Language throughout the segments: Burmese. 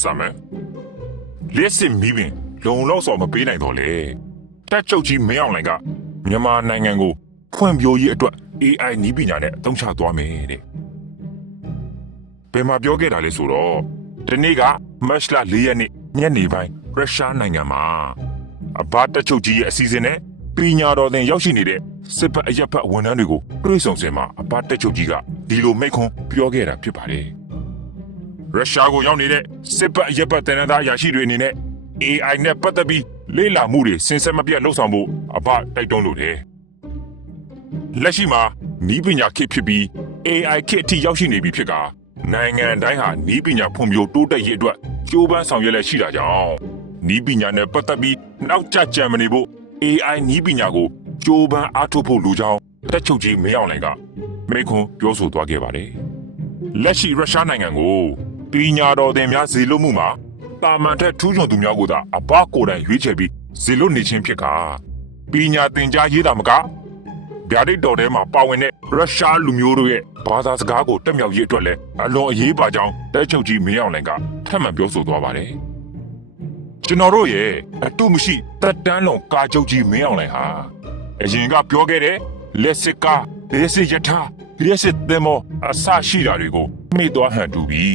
စမယ်လက်စစ်မီးပင်လုံလောက်စွာမပေးနိုင်တော့လေတက်ချုပ်ကြီးမင်းအောင်လိုင်ကမြန်မာနိုင်ငံကိုဖွံ့ဖြိုးရေးအတွက် AI နည်းပညာနဲ့အသုံးချသွားမယ်တဲ့ဘယ်မှာပြောခဲ့တာလဲဆိုတော့ဒီနေ့ကမတ်လ၄ရက်နေ့ညနေပိုင်းရုရှားနိုင်ငံမှာအဘတက်ချုပ်ကြီးရဲ့အစီအစဉ်နဲ့ပညာတော်သင်ရောက်ရှိနေတဲ့စစ်ဘက်အရက်ဘက်ဝန်ထမ်းတွေကိုတွေ့ဆုံစင်မှာအဘတက်ချုပ်ကြီးကဒီလိုမိန့်ခွန်းပြောခဲ့တာဖြစ်ပါတယ် ရုရှားကိုရောက်နေတဲ့စစ်ပတ်ရပ်ပတ်တနင်္သာအရာရှိတွေအနေနဲ့ AI နဲ့ပတ်သက်ပြီးလေ့လာမှုတွေစင်ဆက်မပြတ်လှုပ်ဆောင်ဖို့အဘတိုက်တွန်းလိုတယ်။လက်ရှိမှာနီးပညာခေတ်ဖြစ်ပြီး AI ခေတ်အထိရောက်ရှိနေပြီဖြစ်ကနိုင်ငံတိုင်းဟာနီးပညာဖွံ့ဖြိုးတိုးတက်ရေးအတွက်ကြိုးပမ်းဆောင်ရွက်လက်ရှိတာကြောင့်နီးပညာနဲ့ပတ်သက်ပြီးနောက်ကျကြံမနေဖို့ AI နီးပညာကိုကြိုးပမ်းအားထုတ်ဖို့လူကြောင်းတက်ချုပ်ကြီးမင်းအောင်လှိုင်ကမိန့်ခွန်းပြောဆိုသွားခဲ့ပါတယ်။လက်ရှိရုရှားနိုင်ငံကို ပညာတော်သင်များဇေလွတ်မှုမှာတာမန်ထက်ထူးချွန်သူများကိုသာအဘကိုယ်တိုင်ရွေးချယ်ပြီးဇေလွတ်နေခြင်းဖြစ်ကပညာသင်ကြားရေးတာမကဗျာဒိတ်တော်ထဲမှာပါဝင်တဲ့ရုရှားလူမျိုးတို့ရဲ့ဘာသာစကားကိုတက်မြောက်ရေးအတွက်လည်းအလွန်အရေးပါကြောင်းတဲချုပ်ကြီးမင်းအောင်လှိုင်ကထပ်မံပြောဆိုသွားပါတယ်ကျွန်တော်တို့ရဲ့အတုမရှိတက်တန်းလုံးကာချုပ်ကြီးမင်းအောင်လှိုင်ဟာအရင်ကပြောခဲ့တဲ့လက်စစ်ကားလက်စစ်ယထာလက်စစ်သင်္ဘောအစရှိတာတွေကိုမိသွားဟန်တူပြီ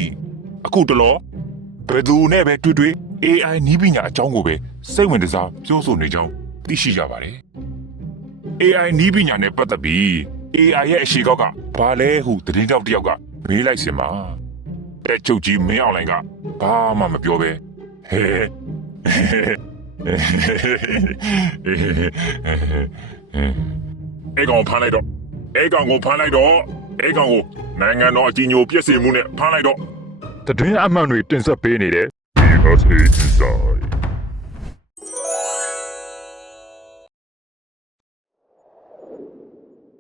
အခုတလောဘယ်သူနဲ့ပဲတွေ့တွေ့ AI နီးပညာအကြောင်းကိုပဲစိတ်ဝင်စားပြောဆိုနေကြောင်းသိရှိကြပါတယ် AI နီးပညာနဲ့ပတ်သက်ပြီး AI ရဲ့အရှိကောက်ကဘာလဲဟုသတင်းတောက်တစ်ယောက်ကမေးလိုက်စင်မှာတဲ့ချုပ်ကြီးမင်းအောင်လိုင်ကဘာမှမပြောပဲဟဲအဲကောင်ဖမ်းလိုက်တော့အဲကောင်ကိုဖမ်းလိုက်တော့အဲကောင်ကိုနိုင်ငံတော်အကြီးညိုပြည့်စုံမှုနဲ့ဖမ်းလိုက်တော့ တတွင်းအမှန်တွေတင်ဆက်ပေးနေတဲ့ USA Inside